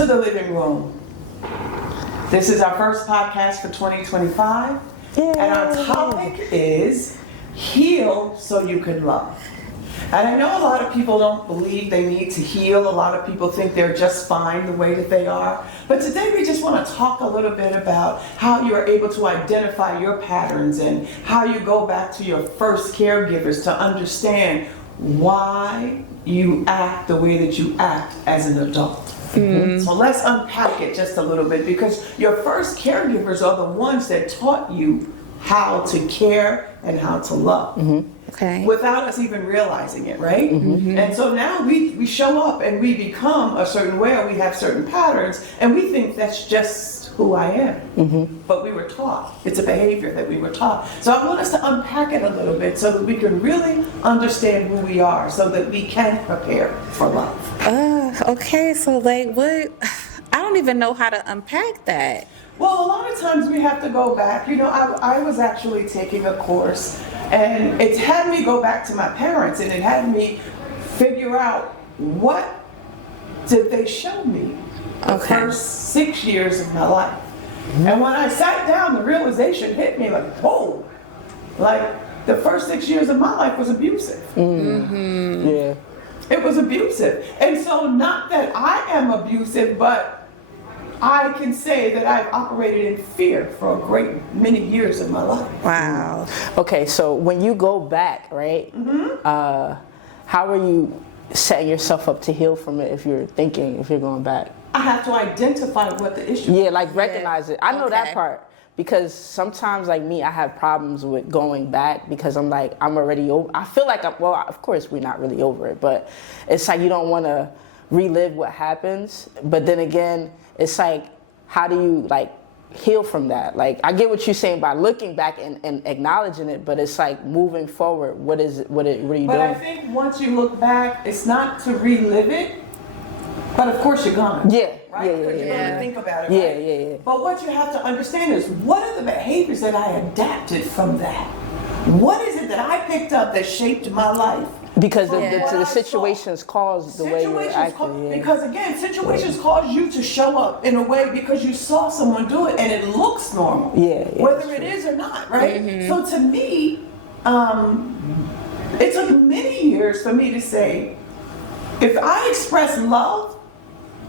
to the living room. This is our first podcast for 2025. Yay. And our topic is heal so you can love. And I know a lot of people don't believe they need to heal. A lot of people think they're just fine the way that they are. But today we just want to talk a little bit about how you are able to identify your patterns and how you go back to your first caregivers to understand why you act the way that you act as an adult. Mm-hmm. So let's unpack it just a little bit, because your first caregivers are the ones that taught you how to care and how to love. Mm-hmm. Okay. Without us even realizing it, right? Mm-hmm. And so now we show up and we become a certain way, or we have certain patterns, and we think that's just who I am. Mm-hmm. But we were taught. It's a behavior that we were taught. So I want us to unpack it a little bit so that we can really understand who we are, so that we can prepare for love. Okay, so like what? I don't even know how to unpack that. Well, a lot of times we have to go back. You know, I was actually taking a course, and it had me go back to my parents, and it had me figure out what did they show me the first 6 years of my life. Mm-hmm. And when I sat down, the realization hit me like, whoa, like the first 6 years of my life was abusive. Mm-hmm. Yeah. It was abusive. And so not that I am abusive, but I can say that I've operated in fear for a great many years of my life. Wow. Okay, so when you go back, right, how are you setting yourself up to heal from it if you're going back? I have to identify what the issue is. Yeah, like recognize it. I know that part, because sometimes, like me, I have problems with going back because I'm already over. I feel like of course we're not really over it, but it's like you don't want to relive what happens. But then again, it's like, how do you like heal from that? Like, I get what you're saying by looking back and acknowledging it, but it's like moving forward. What are you doing? But I think once you look back, it's not to relive it, but of course you're gonna. Yeah. Right? Yeah. Because you're gonna think about it. Yeah, right? yeah. But what you have to understand is, what are the behaviors that I adapted from that? What is it that I picked up that shaped my life? Because the situations cause the way you're acting. Because again, situations cause you to show up in a way because you saw someone do it and it looks normal. Yeah, whether it is or not, right? Mm-hmm. So to me, it took many years for me to say, if I express love,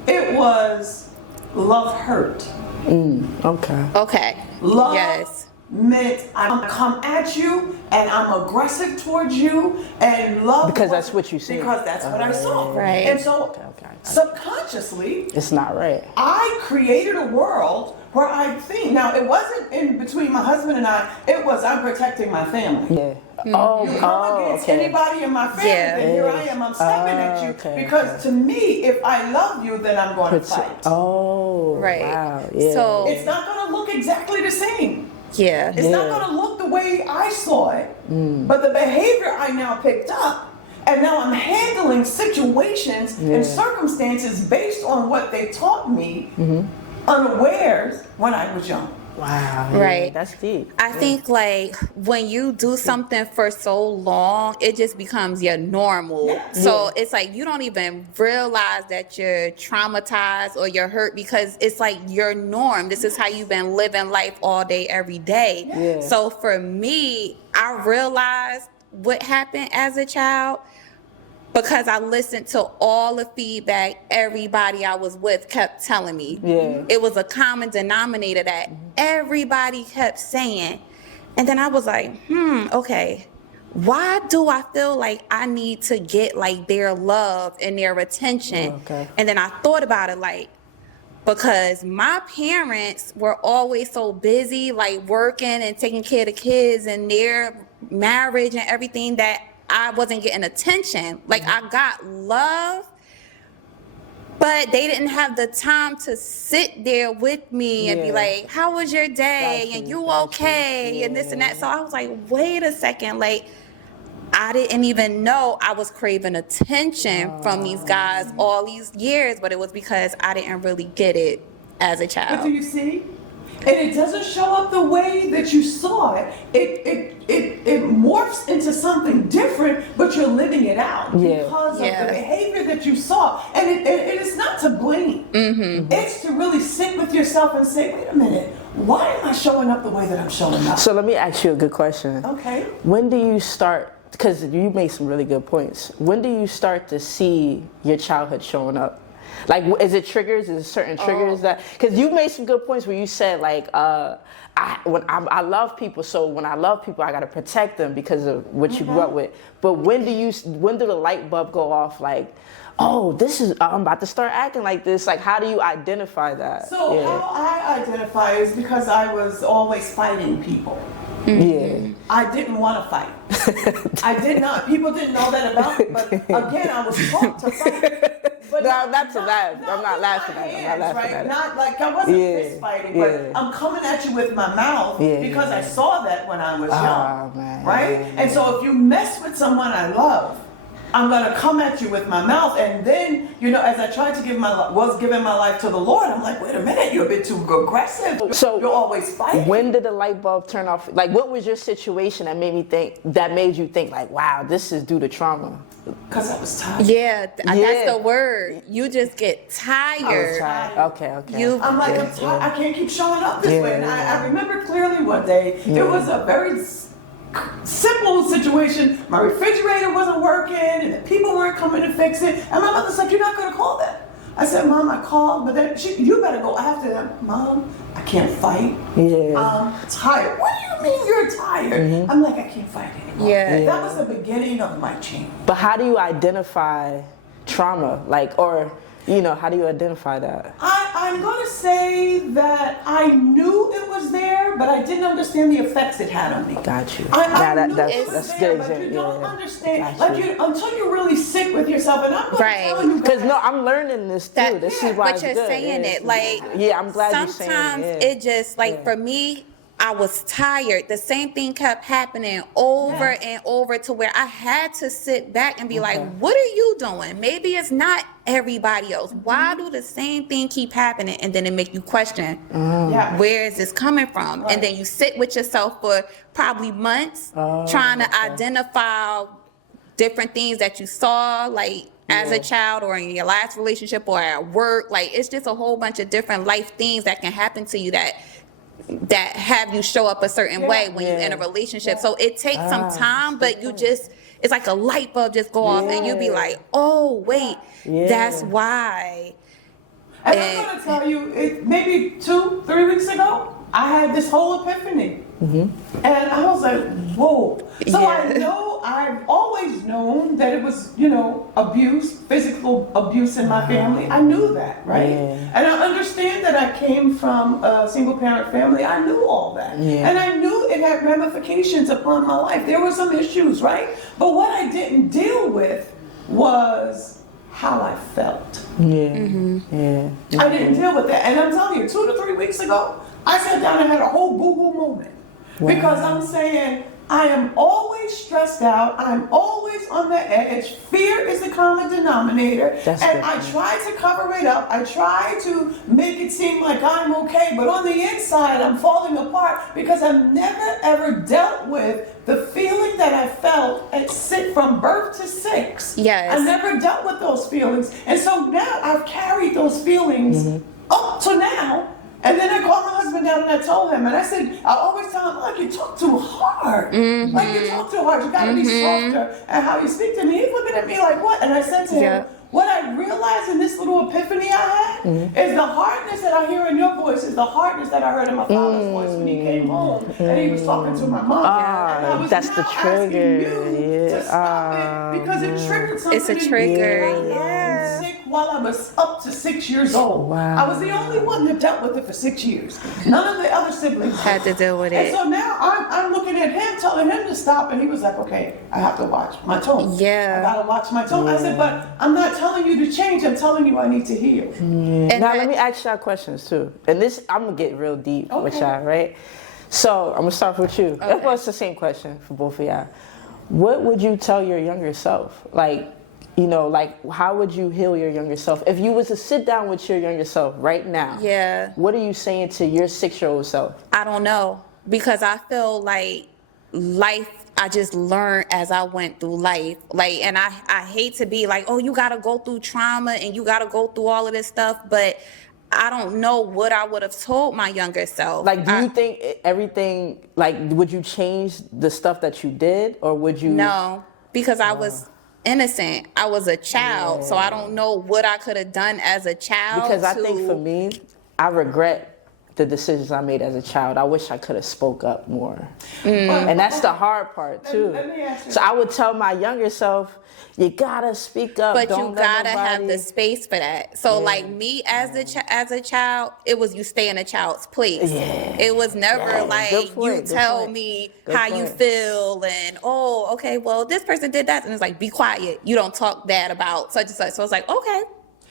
it was love hurt. Okay. Love. Yes. Meant I'm come at you and I'm aggressive towards you, and love because that's what you see. Because that's what I saw. Right. And so subconsciously, it's not right. I created a world where I think, now it wasn't in between my husband and I, it was I'm protecting my family. Yeah. You come against anybody in my family, then here I am, I'm stepping at you. Because to me, if I love you, then I'm going to fight. Oh, right. Wow. Yeah. So it's not going to look exactly the same. Yeah. It's not going to look the way I saw it, but the behavior I now picked up, and now I'm handling situations and circumstances based on what they taught me unawares when I was young. Wow. Right. Yeah, that's deep. I think like when you do something for so long, it just becomes your normal. Yeah. So it's like you don't even realize that you're traumatized or you're hurt, because it's like your norm. This is how you've been living life all day, every day. Yeah. So for me, I realized what happened as a child because I listened to all the feedback everybody I was with kept telling me. Yeah. It was a common denominator that everybody kept saying. And then I was like, okay, why do I feel like I need to get like their love and their attention? Okay. And then I thought about it like, because my parents were always so busy, like working and taking care of the kids and their marriage and everything, that I wasn't getting attention. Like I got love, but they didn't have the time to sit there with me and be like, how was your day? And you okay? And this and that. So I was like, wait a second. Like, I didn't even know I was craving attention from these guys all these years, but it was because I didn't really get it as a child. But do you see? and it doesn't show up the way that you saw it. It morphs into something different, but you're living it out because of the behavior that you saw. And it is not to blame. It's to really sit with yourself and say, wait a minute, why am I showing up the way that I'm showing up? So let me ask you a good question. Okay. When do you start, because you made some really good points, when do you start to see your childhood showing up? Like, is it triggers? Is it certain triggers that? Because you made some good points where you said like, I love people, so when I love people, I gotta protect them because of what you grew up with. But when do the light bulb go off? Like, oh, I'm about to start acting like this. Like, how do you identify that? So how I identify is because I was always fighting people. Yeah. I didn't want to fight. I did not. People didn't know that about me. But again, I was taught to fight. But not to laugh. I'm not laughing at it. I'm not laughing at it. Not like I wasn't fist fighting, but I'm coming at you with my mouth because I saw that when I was young. Man. Right? And so if you mess with someone I love, I'm gonna come at you with my mouth, and then as I tried to giving my life to the Lord, I'm like, wait a minute, you're a bit too aggressive. So you're always fighting. When did the light bulb turn off? Like, what was your situation that made you think like, wow, this is due to trauma? Because I was tired. Yeah, that's the word. You just get tired. I was tired. Okay. I'm like, I'm tired. I can't keep showing up this way. And I remember clearly one day, it was a very simple situation. My refrigerator wasn't working and the people weren't coming to fix it. And my mother said, you're not going to call them. I said, Mom, I called, but then you better go after them. Mom, I can't fight. I'm tired. What do you mean you're tired? I'm like, I can't fight anymore. That was the beginning of my change. But how do you identify trauma? Like, or, how do you identify that? I'm going to say that I knew it was there, but I didn't understand the effects it had on me. Got you. I knew that's it was good there, example. but you don't understand. Until you really sit with yourself, and I'm going to tell you. Because I'm learning this too. This is why but you're saying it like. Yeah, I'm glad you're saying it. Sometimes it just for me, I was tired. The same thing kept happening over and over to where I had to sit back and be like, what are you doing? Maybe it's not everybody else. Why do the same thing keep happening? And then it make you question, where is this coming from? And then you sit with yourself for probably months trying to identify different things that you saw, like as a child or in your last relationship or at work. Like, it's just a whole bunch of different life things that can happen to you that have you show up a certain way when you're in a relationship. So it takes some time, but it's like a light bulb just go off and you be like, oh, wait, that's why. And I'm going to tell you, maybe 2-3 weeks ago, I had this whole epiphany. And I was like, whoa. So I've always known that it was, abuse, physical abuse in my family. I knew that, right? And I understand that I came from a single parent family. I knew all that. And I knew it had ramifications upon my life. There were some issues, right? But what I didn't deal with was how I felt. I didn't deal with that. And I'm telling you, 2 to 3 weeks ago, I sat down and had a whole boo-boo moment. Because I'm saying, I am always stressed out. I'm always on the edge. Fear is the common denominator. I try to cover it up. I try to make it seem like I'm okay. But on the inside, I'm falling apart because I've never, ever dealt with the feeling that I felt from birth to 6. Yes. I never dealt with those feelings. And so now I've carried those feelings up to now. And then I called my husband down and I told him, and I said, I always tell him, like, you talk too hard. Like, you talk too hard. You gotta be softer. And how you speak to me, he's looking at me like, what? And I said to him, what I realized in this little epiphany I had is the hardness that I hear in your voice is the hardness that I heard in my father's voice when he came home and he was talking to my mom. And I was that's the trigger. To stop it because it triggered something. It's a trigger. I learned sick while I was up to 6 years old. I was the only one that dealt with it for 6 years. None of the other siblings had to deal with it. And so now I'm looking at him, telling him to stop, and he was like, okay, I have to watch my tone. I gotta watch my tone. I said, but I'm not telling you to change. I'm telling you I need to heal. And now let me ask y'all questions too. And this, I'm gonna get real deep with y'all, right? So I'm gonna start with you. Well, it's the same question for both of y'all. What would you tell your younger self? Like, you know, like, how would you heal your younger self? If you was to sit down with your younger self right now, Yeah. what are you saying to your 6-year-old self? I don't know, because I feel like life, I just learned as I went through life. Like, and I hate to be like, oh, you got to go through trauma and you got to go through all of this stuff, but I don't know what I would have told my younger self. Like, do you think everything, like, would you change the stuff that you did, or would you? No, because I was innocent. I was a child, so I don't know what I could have done as a child. Because I think for me, I regret the decisions I made as a child. I wish I could have spoke up more. And that's the hard part too. Let me ask you. So I would tell my younger self, you gotta speak up. But Don't you let gotta have nobody... the space for that. So like me as a child, it was you stay in a child's place. Yeah. It was never like Good point, you good tell point. me Good how you point. feel and oh, okay, well this person did that, and it's like be quiet. You don't talk bad about such and such. So it's like okay.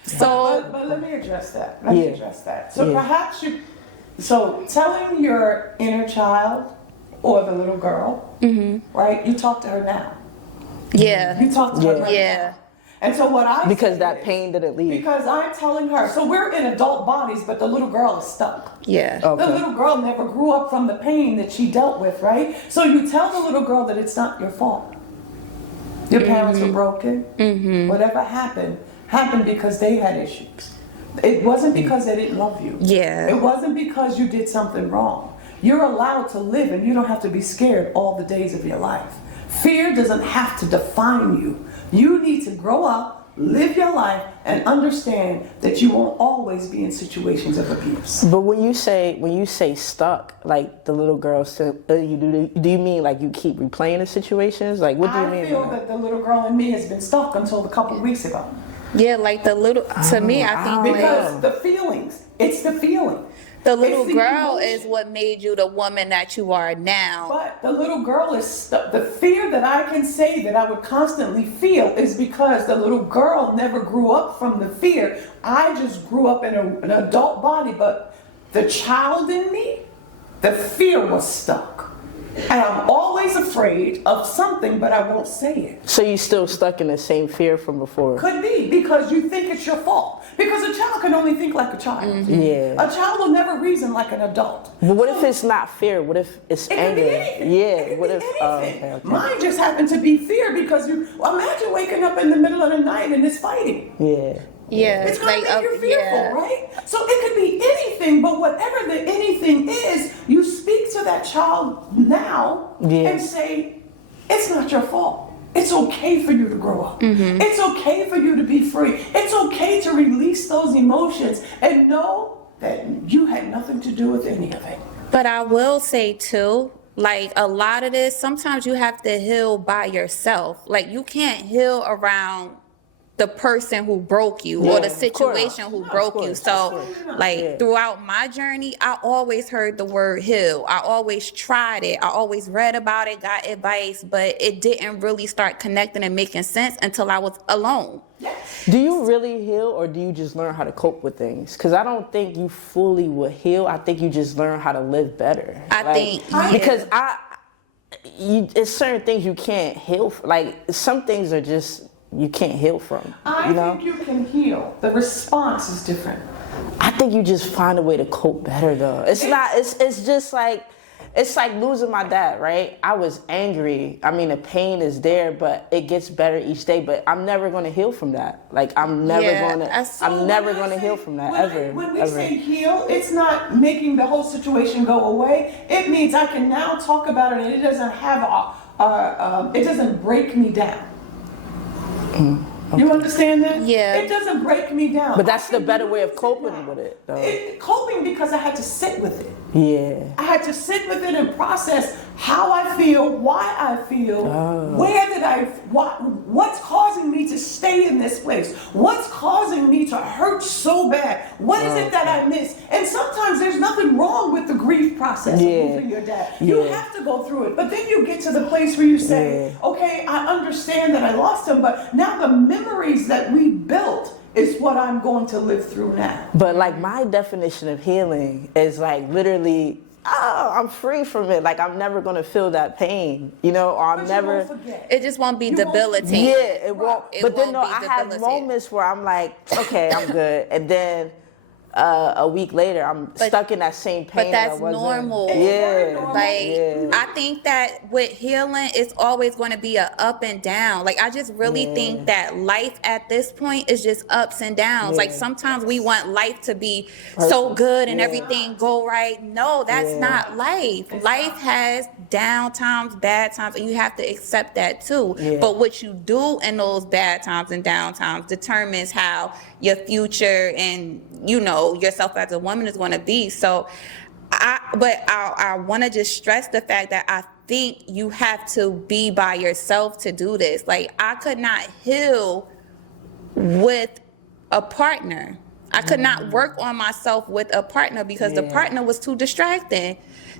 So But let me address that. Let me address that. So perhaps so telling your inner child or the little girl, right? You talk to her now. yeah. You talk to her right Yeah. now. And so what I Because say that is, pain didn't leave. because I'm telling her, so we're in adult bodies, but the little girl is stuck. Yeah. Okay. The little girl never grew up from the pain that she dealt with, right? So you tell the little girl that it's not your fault. Your parents were broken. Whatever happened because they had issues. It wasn't because they didn't love you. Yeah. It wasn't because you did something wrong. You're allowed to live and you don't have to be scared all the days of your life. Fear doesn't have to define you. You need to grow up, live your life, and understand that you won't always be in situations of abuse. But when you say stuck, like the little girl said, do you mean like you keep replaying the situations? Like what do you mean? I feel by that the little girl in me has been stuck until a couple of weeks ago. Yeah, like the little to me, I think like, Because the feelings, it's the feeling. the little It's the girl emotion. is what made you the woman that you are now. But the little girl is stuck. The fear that I can say that I would constantly feel is because the little girl never grew up from the fear. I just grew up in an adult body, but the child in me, the fear was stuck. And I'm always afraid of something, but I won't say it. So you still stuck in the same fear from before? Could be, because you think it's your fault. Because a child can only think like a child. Yeah. A child will never reason like an adult. But what if it's not fear? What if it's It anger? could be anything. Yeah. It could What be if? anything. Okay. Mine just happened to be fear because imagine waking up in the middle of the night and it's fighting. Yeah. Yeah, It's gonna like make you fearful, yeah. right? So it could be anything, but whatever the anything is, you speak to that child now and say, it's not your fault. It's okay for you to grow up. It's okay for you to be free. It's okay to release those emotions and know that you had nothing to do with any of it. But I will say too, like a lot of this, sometimes you have to heal by yourself. Like you can't heal around the person who broke you or the situation who broke you. So like throughout my journey, I always heard the word heal. I always tried it. I always read about it, got advice, but it didn't really start connecting and making sense until I was alone. Do you really heal, or do you just learn how to cope with things? Because I don't think you fully will heal. I think you just learn how to live better. Because it's certain things you can't heal from. Like some things are just you can't heal from. I think you can heal. The response is different. I think you just find a way to cope better though. It's just like it's like losing my dad, right? I was angry. I mean, the pain is there, but it gets better each day. But I'm never going to heal from that. Like I'm never going to heal from that ever. When we say heal, it's not making the whole situation go away. It means I can now talk about it, and it doesn't have it doesn't break me down. You understand that? Yeah. It doesn't break me down. But that's the better way of coping with it, though. Coping because I had to sit with it. Yeah. I had to sit with it and process how I feel, why I feel, what's causing me to stay in this place? What's causing me to hurt so bad? What is it that I miss? And sometimes there's nothing wrong with the grief process of losing your dad. You have to go through it. But then you get to the place where you say, okay, I understand that I lost him, but now the memories that we built is what I'm going to live through now. But like my definition of healing is like literally oh, I'm free from it. Like I'm never gonna feel that pain, you know, or I'm But never. you won't forget. It just won't be You won't debilitating. Yeah, it won't. It But then won't no, be I have debilitating. moments where I'm like, okay, I'm good, and then a week later, I'm stuck in that same pain. But that I that's wasn't. normal. Yeah. Like, Yeah. I think that with healing, it's always going to be a up and down. Like, I just really think that life at this point is just ups and downs. Like, Yeah. sometimes we want life to be so good and Yeah. everything go right. No, that's not life. Life has down times, bad times, and you have to accept that too. Yeah. But what you do in those bad times and down times determines how your future and, you know, yourself as a woman is going to be. So I want to just stress the fact that I think you have to be by yourself to do this. Like, I could not heal with a partner. I could not work on myself with a partner because the partner was too distracting.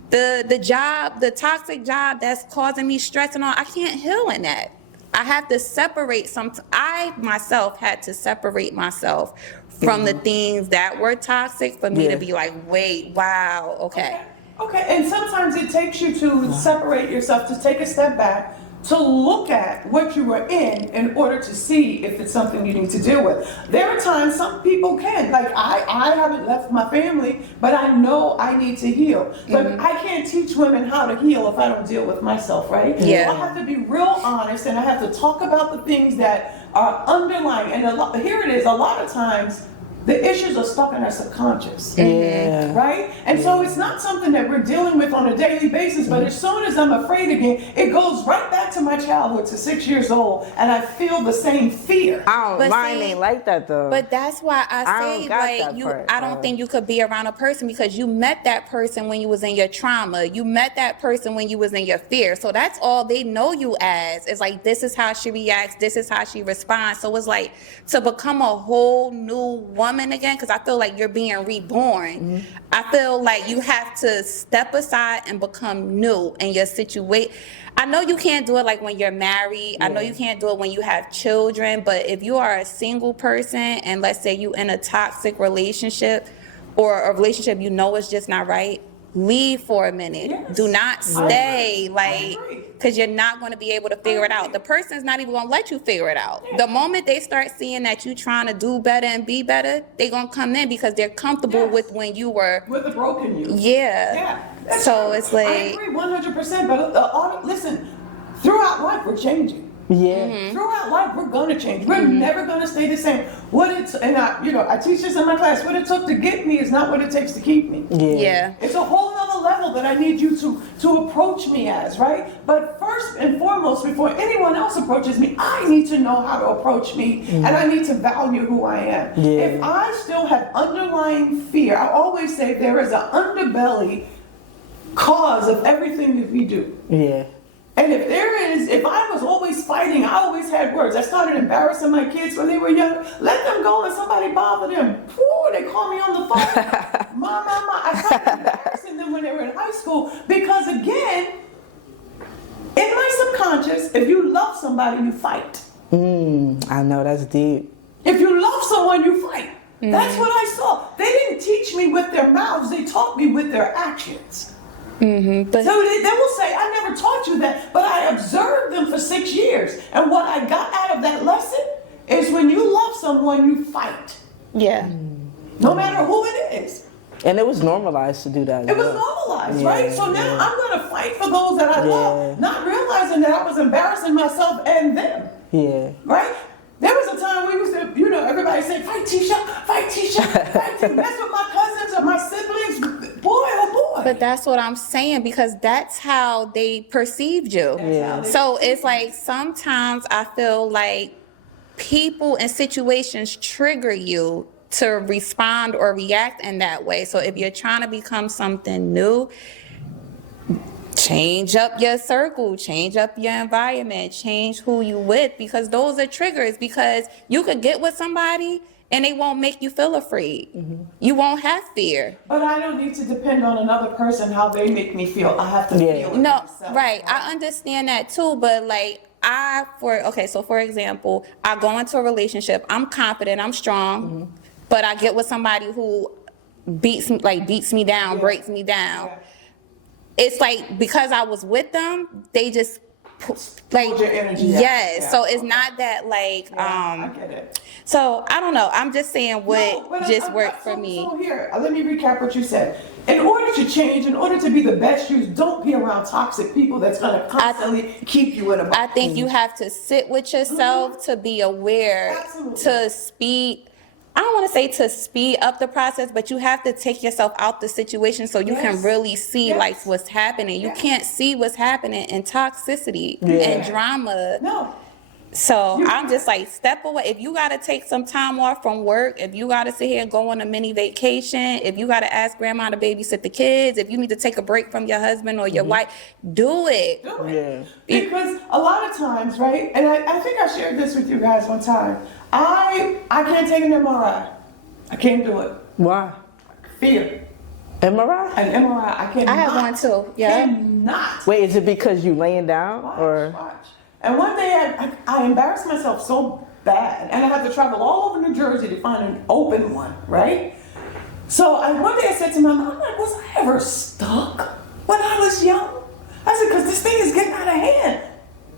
The job, the toxic job that's causing me stress and all, I can't heal in that. I have to separate I myself had to separate myself from the things that were toxic for me to be like, wait, wow, okay. Okay, and sometimes it takes you to separate yourself, to take a step back, to look at what you were in order to see if it's something you need to deal with. There are times some people can, like I haven't left my family, but I know I need to heal. But I can't teach women how to heal if I don't deal with myself, right? Yeah. I have to be real honest, and I have to talk about the things that are underlying. And here it is, a lot of times, the issues are stuck in our subconscious. Yeah. Right? And so it's not something that we're dealing with on a daily basis, but as soon as I'm afraid again, it goes right back to my childhood to 6 years old, and I feel the same fear. Mine ain't like that though. But that's why I don't say, got like, that part, I don't think you could be around a person because you met that person when you was in your trauma. You met that person when you was in your fear. So that's all they know you as. It's like, this is how she reacts. This is how she responds. So it's like, to become a whole new woman again, because I feel like you're being reborn. I feel like you have to step aside and become new in your situation. I know you can't do it like when you're married. I know you can't do it when you have children. But if you are a single person and let's say you in a toxic relationship or a relationship you know is just not right, leave for a minute. Yes. Do not stay, like, agree. because you're not going to be able to figure it out. The person's not even going to let you figure it out. The moment they start seeing that you trying to do better and be better, they're going to come in because they're comfortable with when you were. With the broken you. Yeah. That's So true. it's like. I agree 100%, but listen, throughout life we're changing. Yeah. Throughout life, we're gonna change. We're never gonna stay the same. I teach this in my class. What it took to get me is not what it takes to keep me. Yeah. It's a whole other level that I need you to approach me as, right? But first and foremost, before anyone else approaches me, I need to know how to approach me, and I need to value who I am. Yeah. If I still have underlying fear, I always say there is an underbelly cause of everything that we do. Yeah. And if I was always fighting, I always had words. I started embarrassing my kids when they were young. Let them go and somebody bother them. Woo, they call me on the phone. Mama. I started embarrassing them when they were in high school because, again, in my subconscious, if you love somebody, you fight. I know, that's deep. If you love someone, you fight. That's what I saw. They didn't teach me with their mouths. They taught me with their actions. But So they will say, I never taught you that, but I observed them for 6 years. And what I got out of that lesson is when you love someone, you fight. yeah. No matter who it is. And it was normalized to do that. It was normalized, right? So now I'm going to fight for those that I love, not realizing that I was embarrassing myself and them. Yeah. Right? There was a time we used to, everybody say, fight Tisha, fight Tisha, fight Tisha. Mess with my cousins or my siblings. Boy, oh boy. But that's what I'm saying because that's how they perceived you. Yeah. So it's like sometimes I feel like people and situations trigger you to respond or react in that way. So if you're trying to become something new, change up your circle, change up your environment, change who you with, because those are triggers. Because you could get with somebody and they won't make you feel afraid. You won't have fear. But I don't need to depend on another person, how they make me feel. I have to feel it No, myself. right. I understand that too, but like so for example, I go into a relationship, I'm confident, I'm strong, but I get with somebody who beats me down, breaks me down. it's like because I was with them, they just like Pulled your energy out. yes. Yeah, So it's okay. not that like I get it. So I don't know. I'm just saying what No, but just worked for me. So here, let me recap what you said. In order to change, in order to be the best you, don't be around toxic people that's going to constantly keep you in a box. I think you have to sit with yourself to be aware, Absolutely. to speed. I don't want to say to speed up the process, but you have to take yourself out the situation so you can Yes. really see Yes. like what's happening. You Yes. can't see what's happening in toxicity Yeah. and drama. No. So I'm just like, step away. If you got to take some time off from work, if you got to sit here and go on a mini vacation, if you got to ask grandma to babysit the kids, if you need to take a break from your husband or your wife, do it. Do it. Yeah. Because a lot of times, right, and I think I shared this with you guys one time, I can't take an MRI. I can't do it. Why? Fear. MRI? An MRI, I cannot. I have one too. Yeah. Cannot. Wait, is it because you laying down or? Watch. And one day I embarrassed myself so bad, and I had to travel all over New Jersey to find an open one, right? So one day I said to my mom, I'm like, was I ever stuck when I was young? I said, because this thing is getting out of hand.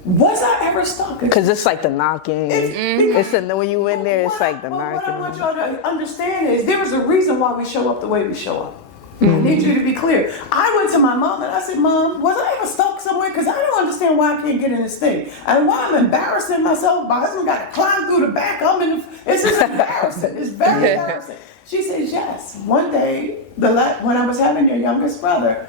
Was I ever stuck? Because it's like the knocking. When you in there, it's like the knocking. What I want y'all to understand is there is a reason why we show up the way we show up. I need you to be clear. I went to my mom and I said, Mom, was I ever stuck somewhere? Because I don't understand why I can't get in this thing. And why I'm embarrassing myself. My husband got to climb through the back. It's just embarrassing. It's very embarrassing. She says, yes. One day, when I was having your youngest brother,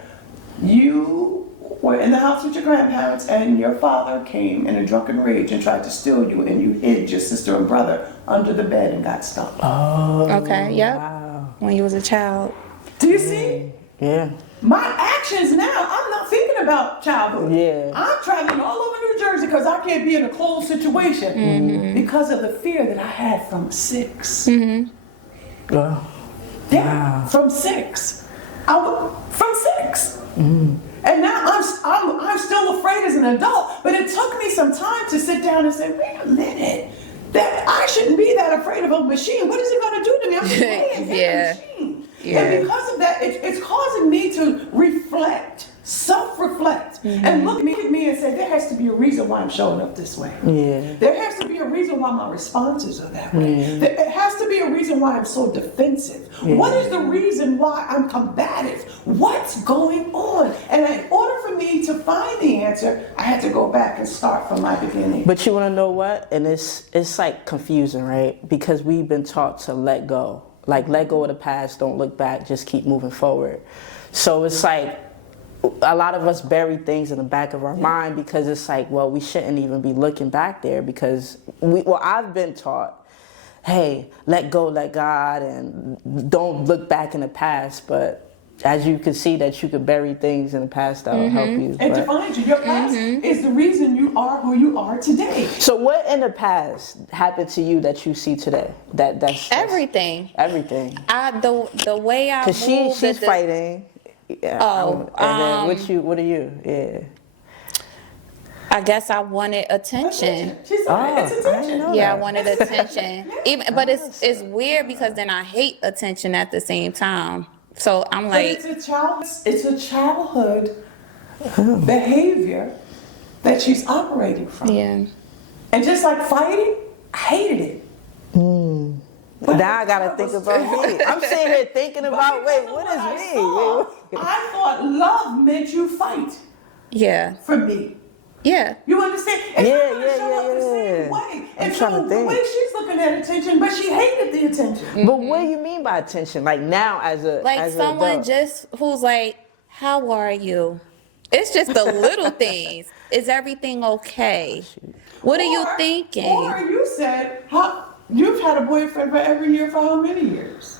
you were in the house with your grandparents and your father came in a drunken rage and tried to steal you, and you hid your sister and brother under the bed and got stuck. Oh. Okay, yep. Wow. When you was a child. Do you see? Yeah. My actions now, I'm not thinking about childhood. Yeah. I'm traveling all over New Jersey because I can't be in a closed situation because of the fear that I had from 6. Oh. Yeah, Wow. from 6. From 6. And now I'm still afraid as an adult, but it took me some time to sit down and say, wait a minute, that I shouldn't be that afraid of a machine. What is it going to do to me? I'm just playing in a machine. Yeah. And because of that, it's causing me to reflect, self-reflect, and look at me and say, there has to be a reason why I'm showing up this way. Yeah. There has to be a reason why my responses are that way. There has to be a reason why I'm so defensive. What is the reason why I'm combative? What's going on? And in order for me to find the answer, I had to go back and start from my beginning. But you want to know what? And it's like confusing, right? Because we've been taught to let go. Like, let go of the past, don't look back, just keep moving forward. So it's like a lot of us bury things in the back of our mind because it's like, well, we shouldn't even be looking back there because I've been taught, hey, let go, let God, and don't look back in the past. But as you can see that you can bury things in the past that will help you. And to find you, your past is the reason you are who you are today. So what in the past happened to you that you see today? That's Everything. Everything. The way I Cause move she's fighting. Yeah, and then what are you? Yeah. I guess I wanted attention. She's like, it's I attention. didn't know Yeah, I that. wanted attention. But it's weird because then I hate attention at the same time. So I'm But like, it's a childhood behavior that she's operating from. yeah. And just like fighting, I hated it. But Now I gotta think about me. I'm sitting here thinking about, wait, what is me? I thought love meant you fight Yeah. for me. Yeah. You understand? It's Yeah, not gonna yeah, show up the yeah, same yeah. way. I'm And trying so to the think. way she's looking at attention, but she hated the attention. But what do you mean by attention? Like now as a Like as an someone adult? just who's like, how are you? It's just the little things. Is everything okay? What are you thinking? Or you said, you've had a boyfriend for every year for how many years?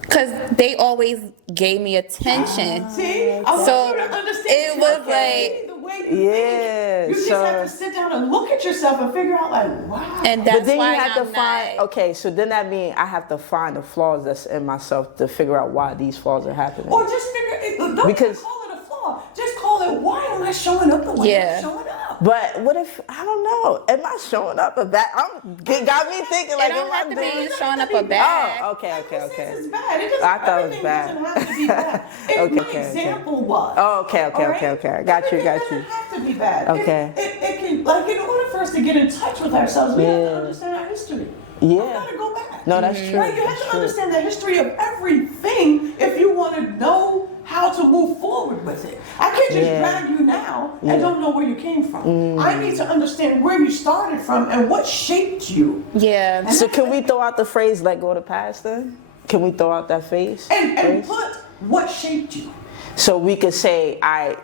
Because they always gave me attention. See? I So, want you to understand. it was okay, the way you Yeah, think. You just so- have to sit down and look at yourself and figure out, like, wow. And that's But then why you have I'm to find not, okay, so then that means I have to find the flaws that's in myself to figure out why these flaws are happening. Or just figure it. Don't Because- call it a flaw. Just call it, why am I showing up the way Yeah. I'm showing up? But what if, I don't know, am I showing up a bad, got me thinking like, It don't have to be you showing up a Oh, bad. Oh, okay. It's bad. It doesn't, I thought it was everything bad. doesn't have to be bad. My example was. Oh, okay. All right? I got you. Everything doesn't have to be bad. Okay. It can, like, in order for us to get in touch with ourselves, we have to understand our history. Yeah. You gotta go back. No, that's true. Right? You have to understand the history of everything if you want to know how to move forward with it. I can't just drag you now and don't know where you came from. I need to understand where you started from and what shaped you. Yeah. So can we throw out the phrase "let go of the past" then? Can we throw out that phrase? And put what shaped you. So we could say, I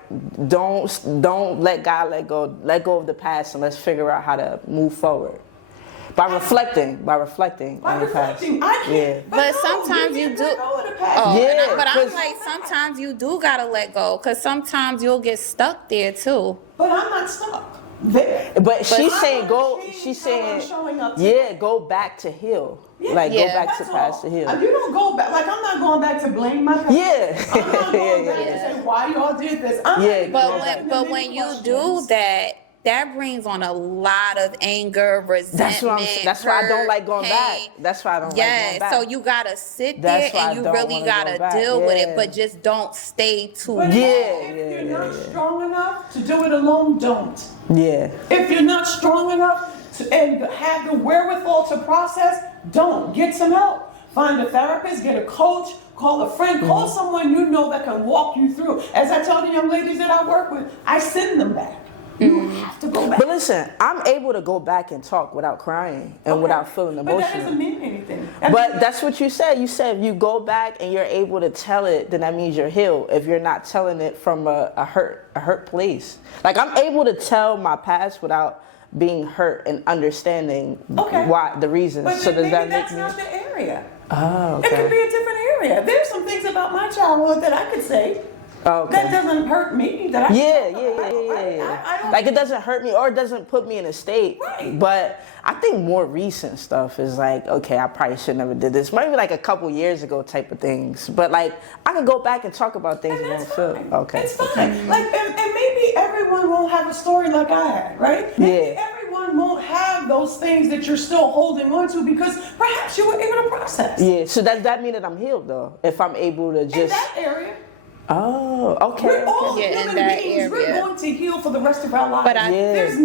don't let God let go of the past, and let's figure out how to move forward. By reflecting on the past. I can't. Yeah. But sometimes you do. But I'm like, sometimes you do gotta let go, because sometimes you'll get stuck there too. But I'm not stuck there. But she's I'm saying gonna go. change She's how I'm saying showing up today. go back to heal. Yeah. Like go back to That's past all. to heal. You don't go back. Like, I'm not going back to blame my parents. Yeah. I'm not going back Yeah. to say why y'all did this. But when you do that brings on a lot of anger, resentment. That's why I don't like going pain. back. That's why I don't like going back. So you gotta sit That's there why and I you don't really wanna gotta go back. deal with Yeah. it, but just don't stay too But long. if you're not strong enough to do it alone, don't. Yeah. If you're not strong enough and have the wherewithal to process, don't. Get some help. Find a therapist, get a coach, call a friend, call someone you know that can walk you through. As I tell the young ladies that I work with, I send them back. You have to go back. But listen, I'm able to go back and talk without crying and without feeling emotional. But that doesn't mean anything. But that's what you said. You said if you go back and you're able to tell it, then that means you're healed. If you're not telling it from a hurt place. Like, I'm able to tell my past without being hurt and understanding why the reasons. But so does maybe that make that's me? not the area. Oh, okay. It could be a different area. There's some things about my childhood that I could say that doesn't hurt me. That I Yeah. Like, it doesn't hurt me or it doesn't put me in a state. Right. But I think more recent stuff is like, okay, I probably should never did this. Maybe like a couple years ago type of things. But like, I can go back and talk about things and won't feel. Okay. It's fine. Like, and maybe everyone won't have a story like I had, right? Maybe everyone won't have those things that you're still holding on to because perhaps you were able to process. Yeah. So does that mean that I'm healed though? If I'm able to just in that area. Oh, okay. We're all in human that beings. area. We're going to heal for the rest of our lives. But you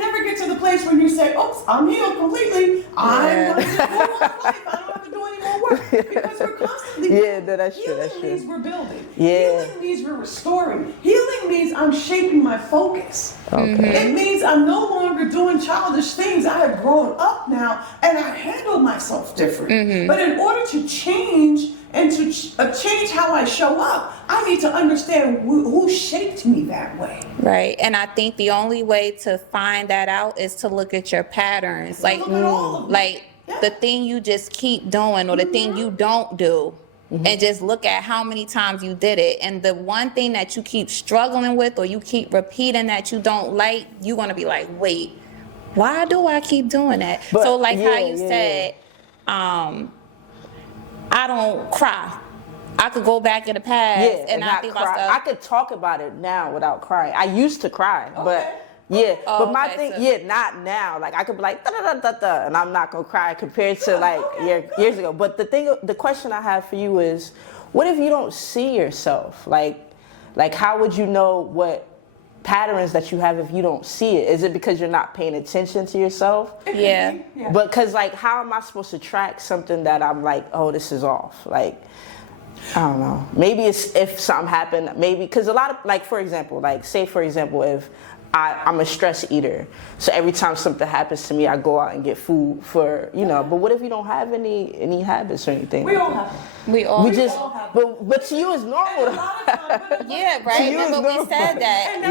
never get to the place where you say, oops, I'm healed completely. I'm going to go on life. I don't have to do any more work. Because we're constantly that's true. Healing means we're building. Yeah. Healing means we're restoring. Healing means I'm shaping my focus. Okay. It means I'm no longer doing childish things. I have grown up now and I handle myself different. But in order to change and to change how I show up, I need to understand who shaped me that way. Right. And I think the only way to find that out is to look at your patterns. Like, look at all of them. like the thing you just keep doing or the thing you don't do. And just look at how many times you did it. And the one thing that you keep struggling with or you keep repeating that you don't like, you're going to be like, wait, why do I keep doing that? But, so like how you said, I don't cry. I could go back in the past and I think about stuff. I could talk about it now without crying. I used to cry, but but my thing, not now. Like I could be like da da da da, and I'm not gonna cry compared to like years ago. But the question I have for you is, what if you don't see yourself? Like how would you know what patterns that you have if you don't see it? Is it because you're not paying attention to yourself? Yeah. But because like, how am I supposed to track something that I'm like, oh, this is off? Like, I don't know. Maybe it's if something happened. Maybe because a lot of like, for example, if I'm a stress eater, so every time something happens to me, I go out and get food for But what if you don't have any habits or anything? We all have them. We all have them. But to you it's normal. Yeah, right. Remember we said that. And to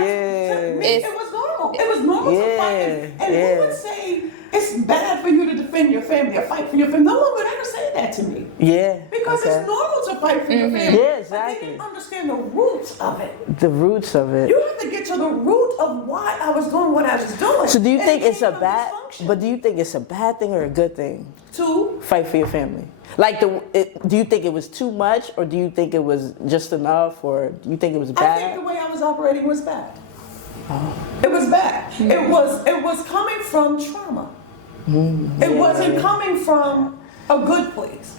me, it was normal. It was normal to fight. And who would say it's bad for you to defend your family or fight for your family? No one would ever say that to me. Yeah. Because it's normal to fight for your family. Yeah, exactly. But they didn't understand the roots of it. The roots of it. You have to get to the root of why I was doing what I was doing. So do you think it's a came from bad? dysfunction. But do you think it's a bad thing or a good thing? To Fight for your family. Like do you think it was too much, or do you think it was just enough, or do you think it was bad? I think the way I was operating was bad. It was bad. It was coming from trauma. It wasn't coming from a good place.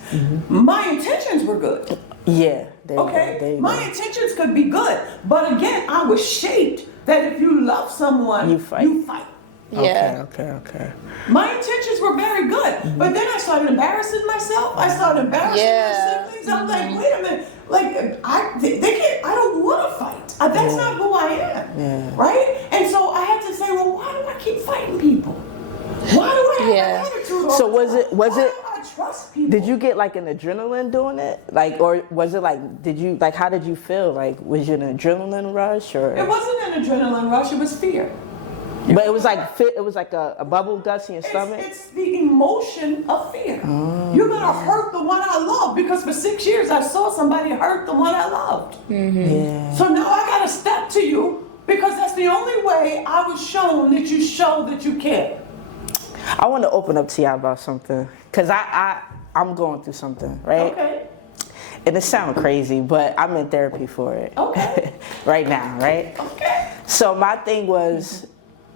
My intentions were good. Yeah. Okay? My intentions could be good. But again, I was shaped that if you love someone, you fight. Yeah. Okay. My intentions were very good. But then I started embarrassing myself. I started embarrassing my siblings. I'm like, wait a minute. Like, they can't, I don't want to fight. That's not who I am. Yeah. Right? And so I had to say, well, why do I keep fighting people? Why do I have an attitude all So the was time? it Why do I trust people? Did you get like an adrenaline doing it? Like, or was it like, how did you feel? Like, was it an adrenaline rush or? It wasn't an adrenaline rush, it was fear. But it was like a bubble guts in your stomach? It's the emotion of fear. You're gonna hurt the one I love because for 6 years I saw somebody hurt the one I loved. Yeah. So now I gotta step to you because that's the only way I was shown that you show that you care. I want to open up to y'all about something because I'm going through something, right? Okay. And it sounds crazy, but I'm in therapy for it. Okay. Right now, right? Okay. So my thing was,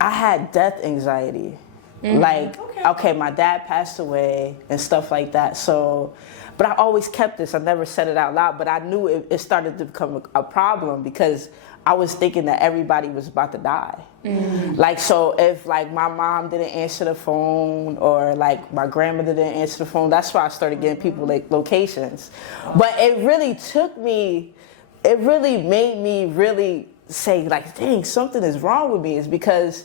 I had death anxiety. Like, okay, my dad passed away and stuff like that. So, but I always kept this. I never said it out loud, but I knew it started to become a problem because I was thinking that everybody was about to die. Like, so if like my mom didn't answer the phone or like my grandmother didn't answer the phone, that's why I started getting people like locations. But it really made me really say like, dang, something is wrong with me. Is because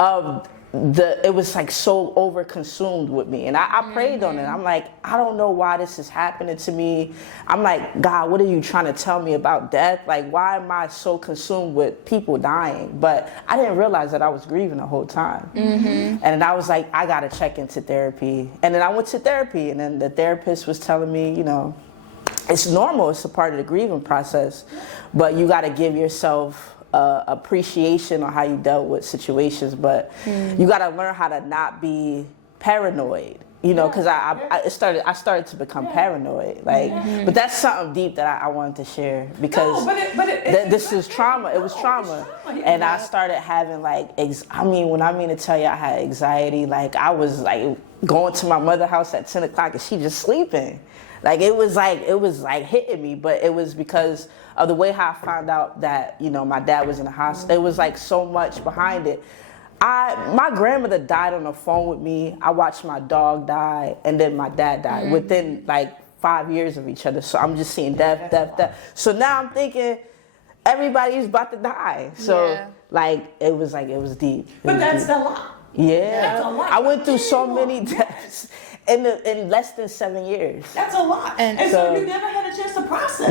of it was like so over consumed with me. And I prayed on it. I'm like, I don't know why this is happening to me. I'm like, God, what are you trying to tell me about death? Like, why am I so consumed with people dying? But I didn't realize that I was grieving the whole time. And then I was like, I got to check into therapy. And then I went to therapy, and then the therapist was telling me, you know, it's normal. It's a part of the grieving process. But you got to give yourself appreciation on how you dealt with situations, but you got to learn how to not be paranoid, you know, because I started to become paranoid, like, but that's something deep that I wanted to share because this is trauma. It was trauma, and I started having like, when I mean to tell you, I had anxiety. Like I was like going to my mother's house at 10 o'clock and she just sleeping. Like it was like hitting me, but it was because of the way how I found out that, you know, my dad was in the hospital. It was like so much behind it. My grandmother died on the phone with me. I watched my dog die, and then my dad died within like 5 years of each other. So I'm just seeing death. So now I'm thinking everybody's about to die. So like it was deep. But that's a lot. Yeah, that's a lot. I went through so many deaths. In less than 7 years. That's a lot. And so you never had a chance to process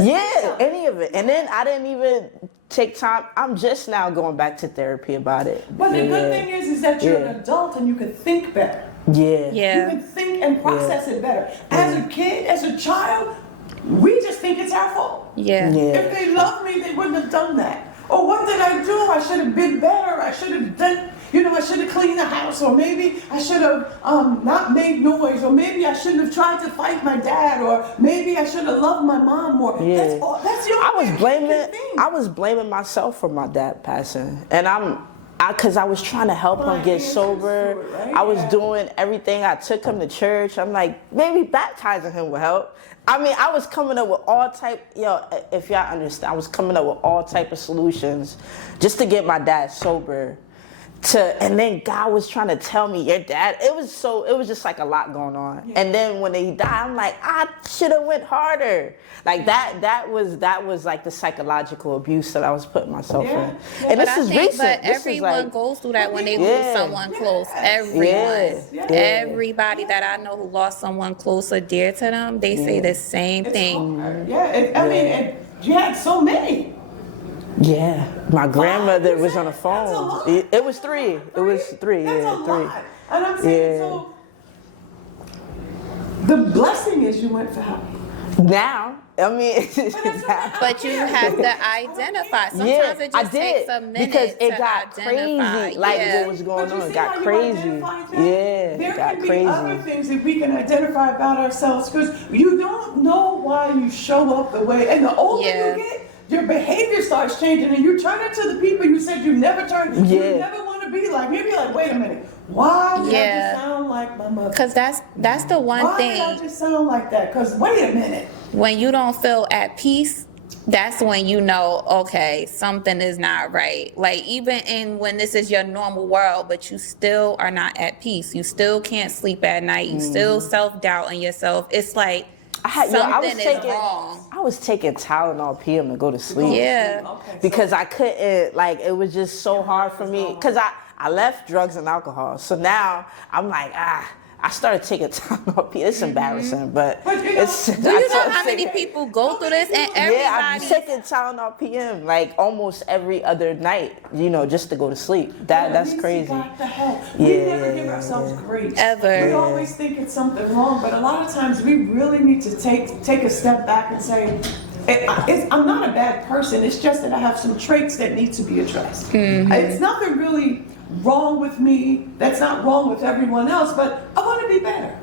any of it. And then I didn't even take time. I'm just now going back to therapy about it. But the good thing is that you're an adult and you can think better. Yeah. You can think and process it better. As a kid, as a child, we just think it's our fault. If they loved me, they wouldn't have done that. Or what did I do? I should have been better. I should have done... You know, I should have cleaned the house, or maybe I should have not made noise, or maybe I shouldn't have tried to fight my dad, or maybe I should have loved my mom more. That's your I was blaming myself for my dad passing, and because I was trying to help him get sober. Right? I was doing everything. I took him to church. I'm like, maybe baptizing him would help. I mean, I was coming up with all type, if y'all understand, I was coming up with all type of solutions just to get my dad sober. And then God was trying to tell me, your dad, it was just like a lot going on. And then when he died, I'm like, I should have went harder. Like that was like the psychological abuse that I was putting myself in. And this is recent. But everyone goes through that when they lose someone close. Everyone. Everybody that I know who lost someone close or dear to them, they say the same thing. I mean, you had so many. Yeah, my grandmother was on the phone. It was three. It was three. That's a three. Lot. And I'm saying, so the blessing is you went for help. Now, I mean, but you have to identify. Sometimes it just takes a minute because it got identify. Crazy. Like what was going on, it got crazy. There can be other things that we can identify about ourselves because you don't know why you show up the way. And the older you get, your behavior starts changing and you turn into the people you said you never you never want to be like. Maybe like, wait a minute, why did I just sound like my mother? Because that's the one thing. Why did I just sound like that? Because wait a minute. When you don't feel at peace, that's when you know, okay, something is not right. Like even when this is your normal world, but you still are not at peace. You still can't sleep at night. You still self-doubt in yourself. It's like something is wrong. I was taking Tylenol PM to go to sleep. Yeah. Okay, because I couldn't, like, it was just so hard for me. Because I left drugs and alcohol. So now I'm like, I started taking Tylenol PM. It's embarrassing, but it's. Do you know how many people go through this? And everybody. Yeah, I'm taking Tylenol PM like almost every other night, just to go to sleep. That's crazy. Got the help. We never give ourselves grace. Ever. We always think it's something wrong, but a lot of times we really need to take a step back and say, I'm not a bad person. It's just that I have some traits that need to be addressed. It's nothing really wrong with me that's not wrong with everyone else, but I want to be better.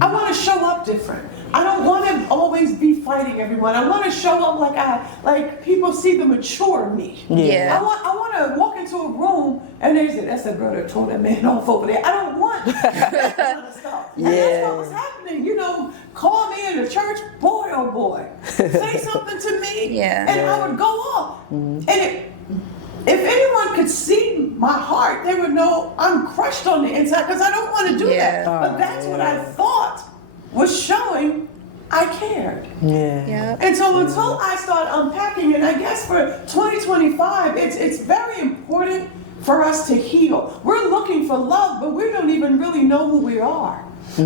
I want to show up different. I don't want to always be fighting everyone. I want to show up like people see the mature me. Yeah. I want to walk into a room and they say, that's the girl that told that man off over there. I don't want that kind of stuff. And that's what was happening. Call me in the church, boy oh boy. Say something to me and I would go off. And if anyone could see my heart, they would know I'm crushed on the inside because I don't want to do that. But that's what I thought was showing I cared. Yeah. And so until I start unpacking, and I guess for 2025, it's very important for us to heal. We're looking for love, but we don't even really know who we are. We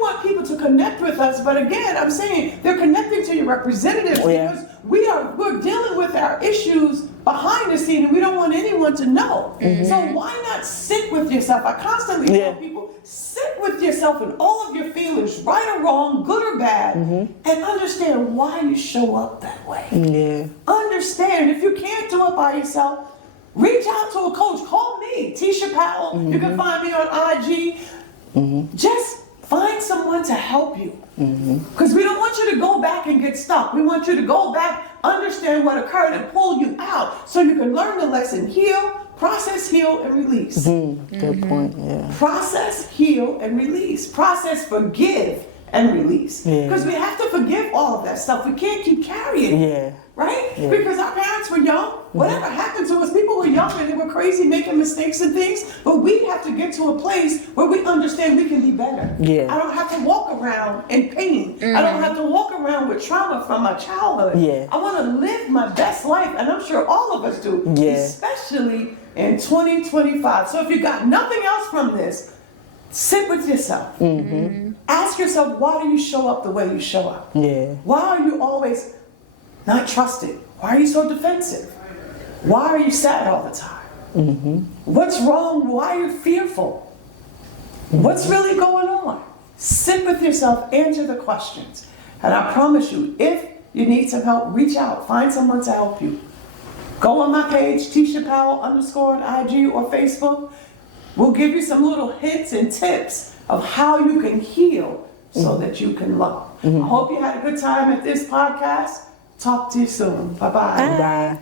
want people to connect with us, but again, I'm saying they're connecting to your representatives because we're dealing with our issues behind the scene and we don't want anyone to know. So why not sit with yourself? I constantly tell people, sit with yourself and all of your feelings, right or wrong, good or bad, and understand why you show up that way. Understand if you can't do it by yourself, reach out to a coach. Call me, Tisha Powell. You can find me on IG. Just find someone to help you. Because we don't want you to go back and get stuck. We want you to go back, understand what occurred, and pull you out so you can learn the lesson, heal, process, heal, and release. Good point, Process, heal, and release. Process, forgive, and release. Because we have to forgive all of that stuff. We can't keep carrying it. Right? Because our parents were young. Whatever happened to us, people were young and they were crazy, making mistakes and things. But we have to get to a place where we understand we can be better. I don't have to walk around in pain. I don't have to walk around with trauma from my childhood. I want to live my best life, and I'm sure all of us do, especially in 2025. So if you got nothing else from this, sit with yourself. Ask yourself, why do you show up the way you show up? Why are you always not trusting? Why are you so defensive? Why are you sad all the time? What's wrong? Why are you fearful? What's really going on? Sit with yourself, answer the questions. And I promise you, if you need some help, reach out, find someone to help you. Go on my page, Tisha Powell _ on IG or Facebook. We'll give you some little hints and tips of how you can heal so that you can love. I hope you had a good time at this podcast. Talk to you soon. Bye-bye. Bye.